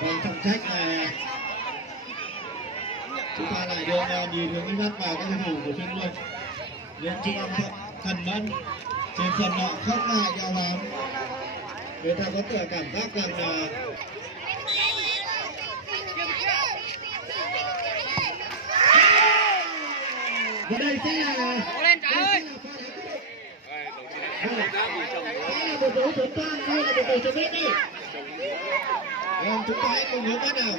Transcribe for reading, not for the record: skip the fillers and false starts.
Vâng, trọng trách là chúng ta lại đưa nhìn hướng ánh mắt vào các cầu thủ của chuyên môn nên trung âm thần mẫn trên phần họ không ngại đeo bám. Người ta có tựa cảm giác rằng là và đây sẽ là lên trả ơi. Đây là một dấu chấm toan hay là một dấu chấm hết đi. Chúng ta hãy cùng hướng mắt nào.